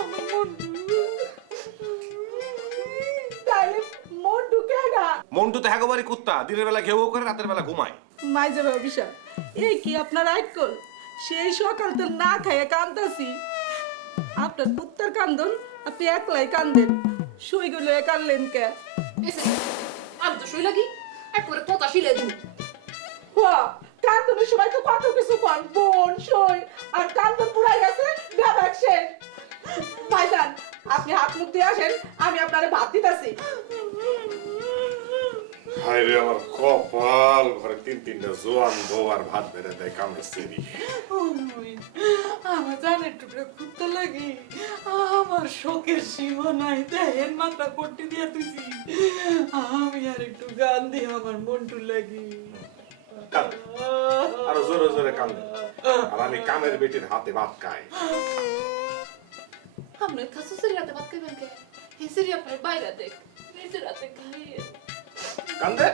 আমার তাইলে মন্টু কেডা? মন্টু তো একেবারে কুত্তা, দিনের বেলা ঘেউ করে রাতের বেলা ঘুমায়। মাইজে অভিশাপ, এই কি আপনার আইকল? সেই সকাল তো না খাইয়ে কান্দাছি। আপনার কুত্তার কান্দন আপনি একলাই কান্দেন, শুইগুলো কানলেন কে? আমি তো শুই লাগি একবারে কথা শিলে দিই। কান্দনের সময় তো কত কিছু কন, বোন সই, আর কান্দন পুরাই গেছে ব্যাপার শেষ। ভাইজান আপনি হাত মুখ দিয়ে আসেন, আমি আপনারে ভাত দিতেছি। হায় রে আমার কপাল, ঘরে তিনটা জোয়ান বউ আর ভাত বেড়ে দেয় কামের সেরি। আমার জানের টুকরা কুত্তা লাগি, আমার শোকের সীমা নাই, দেহের মাথা পট্টি দিয়ে তুইছি। আমি আর একটু গান দিই আমার মন্টু লাগি। আরো জোরে জোরে কান্দে, আর আমি কামের বেটির হাতে ভাত খাই। আমরা খাসু সেরি রাতে ভাত খাইবেন কে? এই সেরি আপনার বাইরে দেখ, নিজের রাতে খাইয়ে কান্দে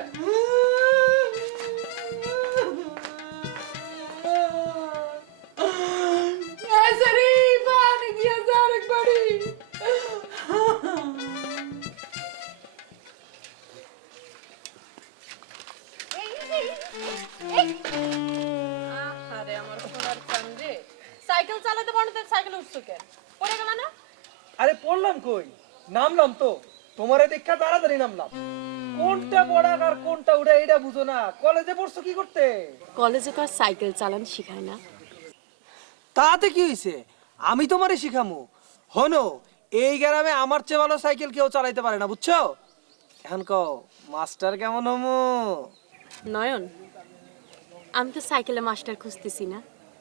সেরি পানি দিয়ে যা আরেকবারই। আরে আমার সোনার চান্দে, সাইকেল চালাতে পারো না, সাইকেল উঠছো কেন? পড়ে গেল না? আরে পড়লাম কই, নামলাম তো, তোমারে দেখা তাড়াতাড়ি নামলাম। কোনটা পড়া আর কোনটা উড়া এটা বুঝো না। কলেজে পড়ছো কি করতে? কলেজে তো আর সাইকেল চালান শিখায় না। তাতে কি হইছে, আমি তোমারে শিখামু। হনো, এই গ্রামে আমার চেয়ে ভালো সাইকেল কেউ চালাইতে পারে না, বুঝছো? এখন কও মাস্টার কেমন হমু? নয়ন, আমি তো সাইকেলে মাস্টার খুঁজতেছি না,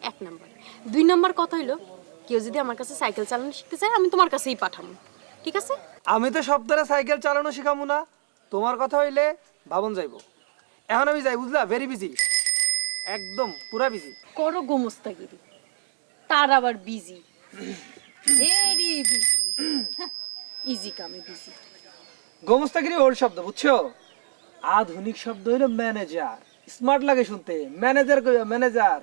1 নাম্বার। 2 নাম্বার কথা হইলো, কেউ যদি আমার কাছে সাইকেল চালানো শিখতে চায় আমি তোমার কাছেই পাঠাবো, ঠিক আছে? আমি তো সপ্তাহে সাইকেল চালানো শিখামু না, তোমার কথা হইলে ভাবন যাইবো। এখন আমি যাই, বুঝলা? ভেরি বিজি, একদম পুরা বিজি। করো গোমস্তাগিরি, তার আবার বিজি, ভেরি বিজি, ইজি কামে বিজি। গোমস্তাগিরি ওল্ড শব্দ, বুঝছো? আধুনিক শব্দ হইলো ম্যানেজার। স্মার্ট লাগে শুনতে, ম্যানেজার কইবা ম্যানেজার।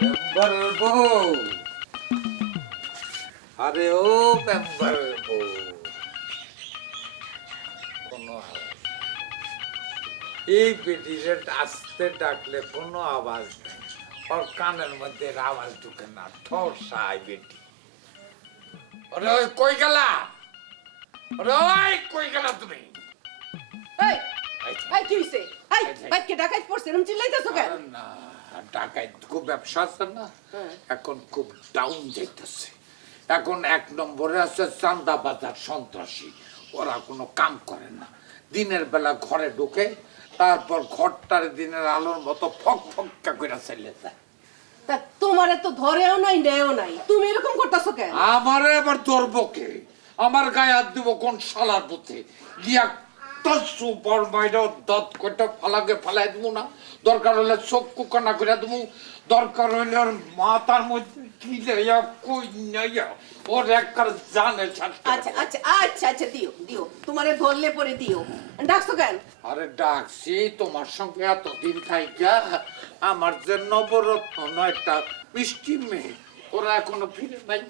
মেম্বারের বউ, আরে ও মেম্বারের বউ, কোনো এই বেটিরে আসতে ডাকলে কোনো আওয়াজ নেই, ওর কানের মধ্যে আওয়াজ ঢুকে না, ঠসাই বেটি। ওরে ওই কই গেলা? ওরে ওই কই গেলা তুমি? এই এই কি হইছে? এই বাইকে ডাকাইত পড়ছে, এরকম চিল্লাইতেছো কেন? না, ডাকাইত খুব ব্যবসা আছে না, এখন খুব ডাউন যাইতেছে। এখন 1 নম্বরে আছে চান্দাবাজার সন্ত্রাসী, ওরা কোনো কাম করে না, দিনের বেলা ঘরে ঢুকে, তারপর ঘরটার দিনের আলোর মতো ফক ফক্কা করে চলে যায়। তা তোমারে তো ধরেও নাই নেও নাই, তুমি এরকম করতেছো কেন? আমারে আবার ধরবো কে? আমার গায়ে হাত দিব কোন শালার বুথে গিয়া? সুপার মাইডা দাঁত কটা ফালাকে ফালাই দেবো না, দরকার হলে চোখ কুকানা করে দেবো, দরকার হইলে ওর মাথার মধ্যে কি যাইয়া কই নাইয়া ওর একবার জানে। আচ্ছা আচ্ছা আচ্ছা আচ্ছা দিও দিও, তোমারে ধরলে পরে দিও। ডাকছো কেন? আরে ডাকছি তোমার সঙ্গে এতদিন থাইকা আমার যে নবরত্ন নয়টা মিষ্টি মেয়ে, ওরা এখনো ফিরে নাই।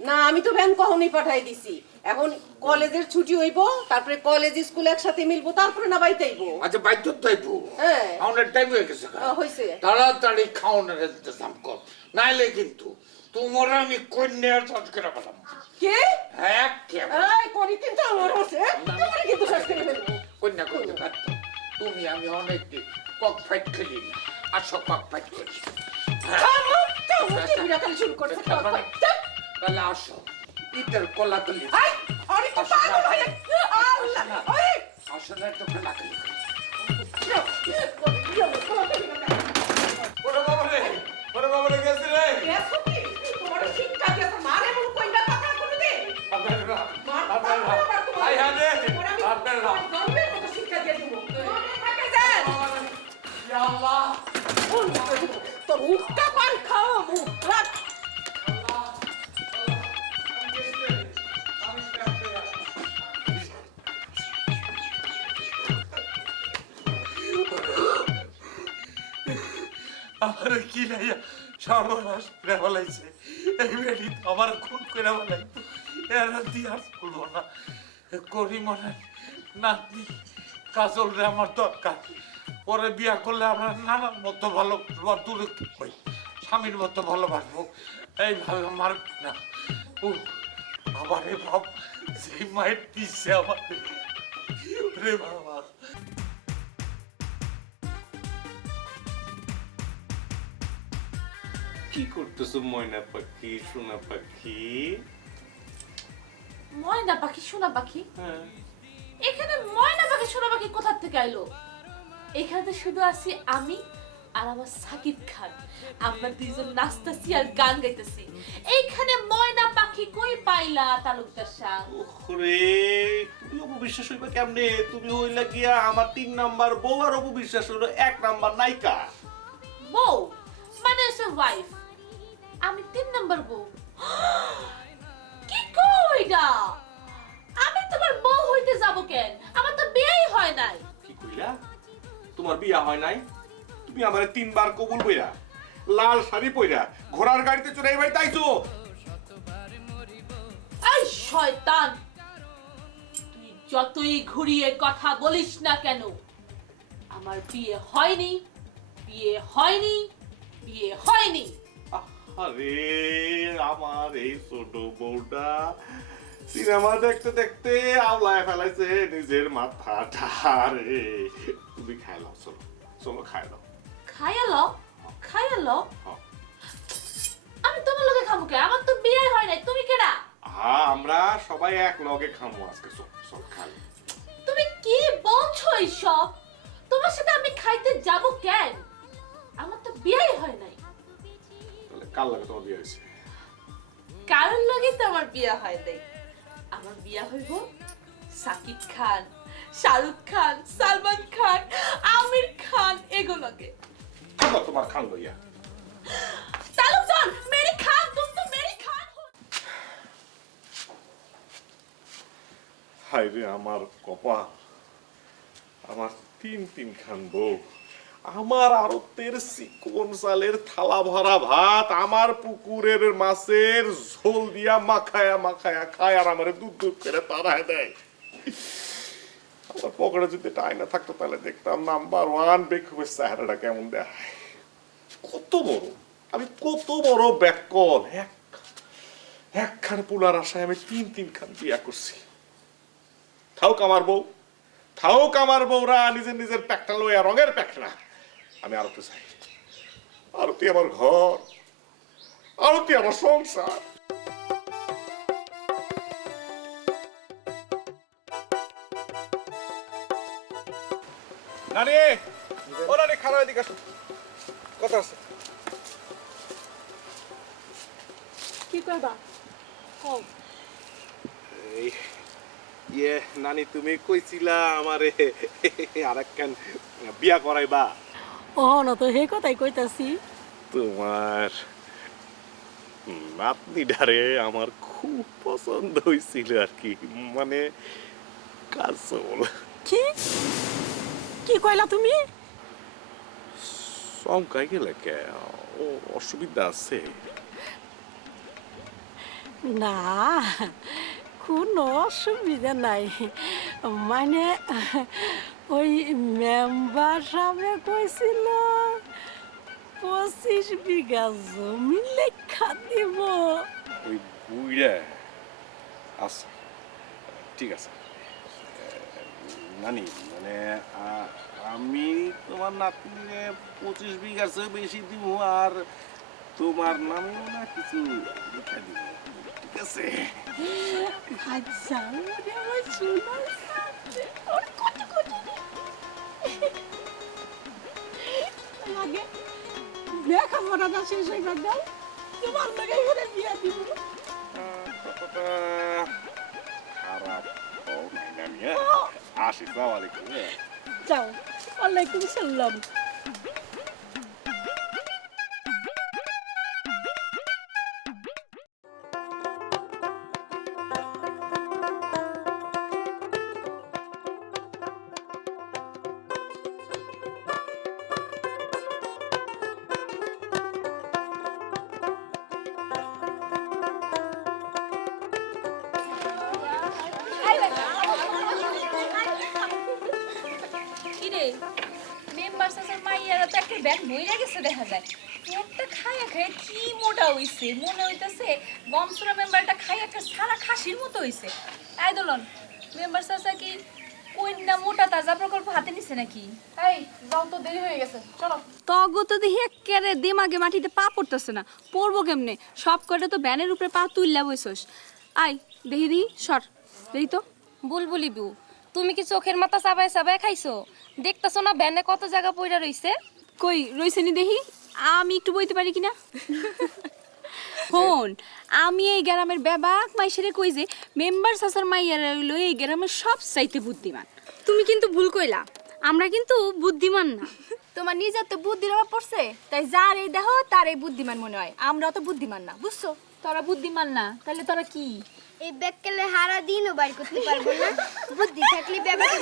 না আমি তো ভ্যান কখনই পাঠাই দিছি, এখন কলেজের ছুটি হইব, তারপরে কলেজ স্কুল একসাথে মিলবো, তারপরে না বাইতে আইবো। আচ্ছা বাইদ্য তাইবো, হ্যাঁ খাওয়ানোর টাইম হয়ে গেছে, হইছে। তাড়াতাড়ি খাওয়ানোর ইন্তজাম কর, নাইলে কিন্তু তোমার আমি কন্যার চাষ করে পেলাম। কে? হ্যাঁ কে? এই করি কিন্তু আমার হচ্ছে, তোমারে কিন্তু শেষ করে ফেলবো। কন্যা করতে পারত তুমি, আমি অনেক কক ফাইট খেলি না, আসো কক ফাইট করি। থামো, থামো, টিভিটা খালি শুরু করছে। তাহলে আসো, ইটের কলাকলি এই, আরে কি পাগল হয়ে? আল্লাহ, ওই আসো না একটু কলাকলি। ওরে বাবা রে, ওরে বাবা রে, গেছে রে। গেছো কি? তোমার শিক্ষা দিয়েছে, মার এমন কইরা কথা কোনোদিন? আপনারা মার আপনারা কথা তোমার। হাই হাই রে, তোমার আমি আপনারা জন্মের মতো শিক্ষা দিয়ে দিব। মনে থাকে যান। ইয়া আল্লাহ, তোর মুখটা পান খাও, মুখ রাখ। আমার কি লাইয়া সর্বনাশ করে ফেলাইছে। এই বেটি আমার খুন করে ফেলাইতো, এরা দিয়ে আর বলবো না। করিমনের নাতনি কাজল রে আমার দরকার। পরে বিয়া করলে আমরা নানার মতো ভালো দূরে হই, স্বামীর মতো ভালোবাসবো। এইভাবে আমার না ও আবার এ ভাব সেই মায়ের দিচ্ছে আমার রে বাবা। কি করতেছো ময়না পাখি, সোনা পাখি? ময়না পাখি সোনা পাখি? হ্যাঁ, এখানে ময়না পাখি সোনা পাখি কোথা থেকে আইলো? এখানে তো শুধু আছি আমি আর আমার সাকিব খান। আমরা দুইজন নাচতেছি আর গান গাইতেছি। এইখানে ময়না পাখি কই পাইলা তালুকদার সাহেব? ওরে তুমি অপবিশ্বাস হইবা কেমনে? তুমি হইলা গিয়া আমার 3 নাম্বার বউ, আর অপবিশ্বাস হইলো 1 নাম্বার নায়িকা। বউ মানে হচ্ছে ওয়াইফ, আমি 3 নাম্বার বউ। কি কইরা? আমি তোমার বউ হইতে যাব কেন? আমার তো বিয়েই হয় নাই। কি কইলা? তোমার বিয়া হয় নাই? তুমি আমারে 3 বার কবুল কইরা, লাল শাড়ি পইরা, ঘোড়ার গাড়িতে চড়ে এই বাড়িতে আইছো। এই শয়তান, তুই যতই ঘুরিয়ে কথা বলিস না কেন, আমার বিয়ে হয়নি, বিয়ে হয়নি, বিয়ে হয়নি। আরে আমার এই ছোট বউটা সিনেমা দেখতে দেখতে আওলায় ফেলাইছে নিজের মাথাটা। রে তুমি খাইলাও, চলো চলো খাইলাও। খাইয়ালো খাইয়ালো, হ্যাঁ। আমি তোমার লগে খাবো কে? আমার তো বিয়ে হয় নাই। তুমি কেডা? হ্যাঁ, আমরা সবাই এক লগে খামো আজকে, চল চল খাই। তুমি কি বলছো এইসব? তোমার সাথে আমি খাইতে যাব কেন? আমার তো বিয়েই হয় নাই। তাহলে কাল লাগে তোমার বিয়ে হয়েছে? কারণ লগে তো আমার বিয়ে হয় নাই। আমার বিয়ে হইব সাকিব খান, শাহরুখ খান, সালমান খান, আমির খান এগুলোকে। থাকো তোমার খান লইয়া। তালুকদার, মেরি খান, তুম তো মেরি খান হো। হায় রে আমার কপাল, আমার 3 খান বউ, আমার আরতের চিকন চালের থালা ভরা ভাত, আমার পুকুরের মাছের ঝোল দিয়া মাখায়া মাখায়া খায়, আর আমার দুধ দুধ করে তাড়ায় দেয়। আমার পকেটে যদি টাই না থাকতো তাহলে দেখতাম নাম্বার 1 বেকুবের চেহারাটা কেমন দেয়। কত বড় আমি, কত বড় ব্যাককল। একখান পোলার আশায় আমি 3 খান বিয়া করছি। থাউক আমার বউ, থাউক আমার বউরা নিজের নিজের প্যাকটা লইয়া, রঙের প্যাকটা। আমি আরতি চাই, আরতি আমার ঘর, আরতি আমার সংসার। নানি, ও নানি, খারাপ এদিকে আসো, কথা আছে। কি করবা? কও। এই ইয়ে নানি, তুমি কইছিলা আমারে আরেকখান বিয়া করাইবা। ও না তো হে কথাই কইতাছি। তোমার নাতনিটারে আমার খুব পছন্দ হয়েছিল আর কি, মানে কাজল। কি কি কইলা তুমি? চমকাই গেলে কে? ও অসুবিধা আছে? না, কোনো অসুবিধা নাই। মানে ওই মেম্বার সামনে কইছিল 25 বিঘা জমি লেখা দিব। ওই বুইড়া? আচ্ছা ঠিক আছে নানি, মানে আমি তোমার নাতনিরে 25 বিঘার চেয়ে বেশি দিব, আর তোমার নামেও না কিছু লিখা দিব, ঠিক আছে? আচ্ছা, ওরে আমার সোনার সাথে ওর কত কত লাগে লেখাপড়াটা শেষ হইবার দাও, তোমার লাগে ঘুরে বিয়া দিব। খারাপ হও নাই নানি, হ্যাঁ? আসি, সালাম আলাইকুম। যাও, ওয়ালাইকুম সালাম। কিরে মেম্বার সাসার মাইয়ারা তো একটা ব্যাগ বইরা গেছে দেখা যায় একটা খায়া খায় কি মোটা হইছে মনে হইতাছে গমসুরা মেম্বারটা খায়া একটা সারা খাসির মতো হইছে আই দোলন মেম্বার সাসা কি কইনা মোটা তাজা প্রকল্প হাতে নিছে নাকি এই যাও তো দেরি হয়ে গেছে চলো তগো তো দেখি একেবারে দিমাগে মাটিতে পা পড়তেছে না পড়বো কেমনে সব কটা তো ব্যানের উপরে পা তুললা বইছস আই দেখি সর দেখি তো বুলবুলি বউ তুমি কি চোখের মাথা চাবায় চাবায় খাইছো দেখতেছো না ব্যানে কত জায়গা পইরা রইছে কই রইছে নি দেখি আমি একটু বইতে পারি কিনা ফোন আমি এই গ্রামের বেবাক মাইশেরে কই যে মেম্বার সাসার মাইয়ারা হইলো এই গ্রামের সব চাইতে বুদ্ধিমান তুমি কিন্তু ভুল কইলা আমরা কিন্তু বুদ্ধিমান না তোমার নিজের তো বুদ্ধির অভাব পড়ছে তাই যার এই দেহ তার এই বুদ্ধিমান মনে হয় আমরা তো বুদ্ধিমান না বুঝছো তোরা বুদ্ধিমান না তাহলে তোরা কি এই ব্যাগকেলে হারা দিনও বাইর করতে পারবো না বুদ্ধি থাকলে ব্যাপারে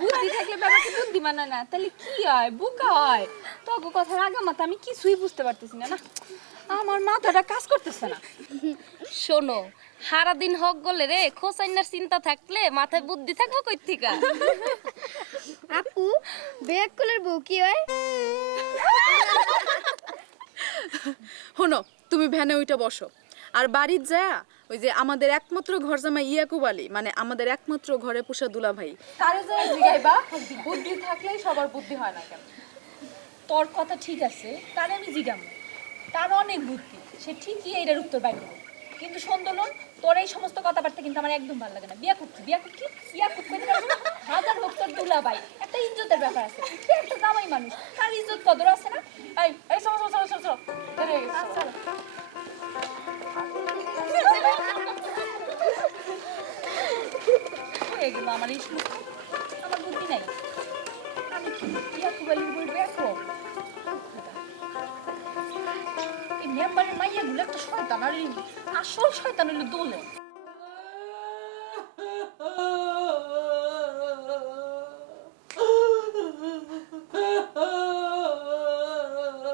বুদ্ধি থাকলে বাবাকে বুদ্ধিমান না তাহলে কি হয় বোকা হয় তগো কথার আগামাতা আমি কিছুই বুঝতে পারতেছি না না আমার মাথাটা কাজ করতেছে না শোনো সারাদিন হক গলে রে খোসাইনার চিন্তা থাকলে মাথায় বুদ্ধি থাকবো কই থেকে আপু ব্যাগকুলের বউ কি হয় শোনো তুমি ভ্যানে ওইটা বসো আর বাড়ির যা ওই যে আমাদের একমাত্র ঘর জামাই ইয়াকুব আলী মানে আমাদের একমাত্র ঘরে পোষা দুলা ভাই তারে যারা জিগাইবা বুদ্ধি থাকলেই সবার বুদ্ধি হয় না কেন তোর কথা ঠিক আছে তার আমি জিগাম তার অনেক বুদ্ধি সে ঠিকই এইটার উত্তর বাইর করবে কিন্তু সন্দলন তোর এই সমস্ত কথাবার্তা কিন্তু আমার একদম ভালো লাগে না বিয়া করছি বিয়া করতে পারবো না হাজার হোক তোর দুলা ভাই একটা ইজ্জতের ব্যাপার আছে সে একটা জামাই মানুষ তার ইজ্জত কদর আছে না এই এই চলো চলো চলো চলো দেরি হয়ে গেছে চলো। হয়ে গেল আমার এই সমস্ত আমার বুদ্ধি নাই আমি কি ইয়াকুব আলীর বলবো এখন এই মেম্বারের মাইয়াগুলো একটা শয়তান আর আসল শয়তান হলো দোলে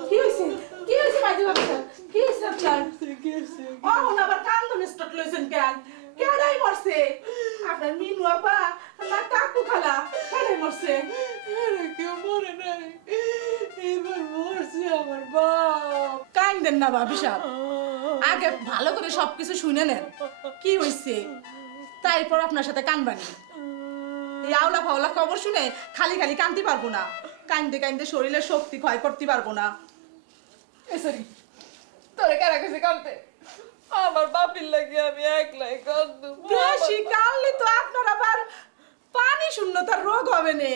কি হইছে মাইজি বাবা কি হইছে আপনার অহন আবার কান্দন স্টক লইছেন কেন কেডাই মরছে আপনার মিনু আপা না কাকু খালা কেডাই মরছে আরে কেউ মরে নাই এবার মরছে আমার বাপ কান্দেন না ভাবি সাহেব আগে ভালো করে সবকিছু শুনে নেন কি হইছে তারপর আপনার সাথে কানবানি এই আওলা ফাওলা খবর শুনে খালি খালি কানতে পারবো না কান্দে কান্দে শরীরের শক্তি ক্ষয় করতে পারবো না সরি তোরে কারা কইছে কাঁদতে আমার বাপির লাগি আমি একলাই কাঁদবো বেশি কানলে তো আপনার আবার পানি শূন্যতার রোগ হবে না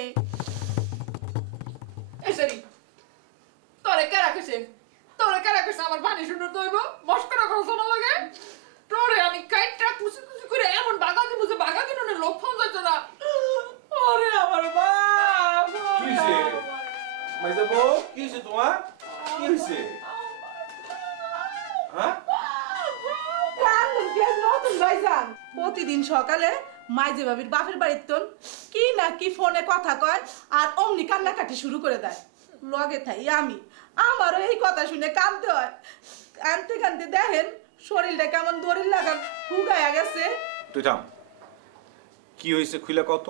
সরি তোরে কারা কইছে আমার পানি শুনে দইব মস্করা করছ না লাগে তোরে আমি কাইটটা কুচি কুচি করে এমন বাগা দিব যে বাগা কিনে লোক ফোন যাইতো না ওরে আমার বাপ কি হইছে মাইজা বউ কি হইছে তোমার কি হইছে হ্যাঁ নতুন ভাইজান প্রতিদিন সকালে মাইজে ভাবির বাপের বাড়ির কি না কি ফোনে কথা কয় আর অমনি কান্নাকাটি শুরু করে দেয় লগে থাই আমি আমারও এই কথা শুনে কাঁদতে হয় কাঁদতে কাঁদতে দেখেন শরীরটা কেমন দড়ির লাগান হুগাইয়া গেছে তুই থাম কি হইছে খুইলা কত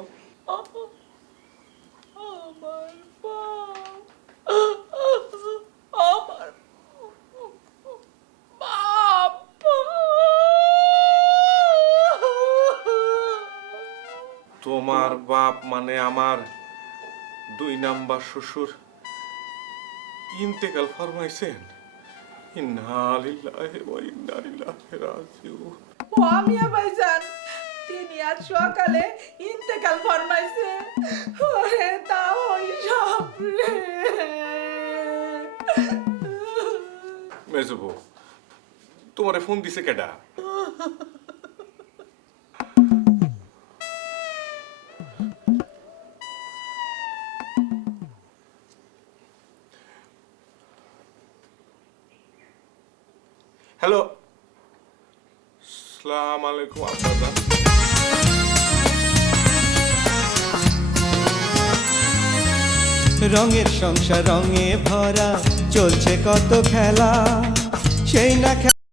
আমার বাপ তোমার বাপ মানে আমার 2 নাম্বার শ্বশুর ইন্তেকাল ফরমাইছেন ইন্না লিল্লাহি ওয়া ইন্না ইলাইহি রাজিউন ও আমিয়া ভাইজান তিনি আজ সকালে ইন্তেকাল ফরমাইছে ওরে তাও ওই স্বপ্নে মেজবো তোমারে ফোন দিছে কেডা হ্যালো আসসালামু আলাইকুম আপনারা রঙের সংসার রঙে ভরা চলছে কত খেলা সেই না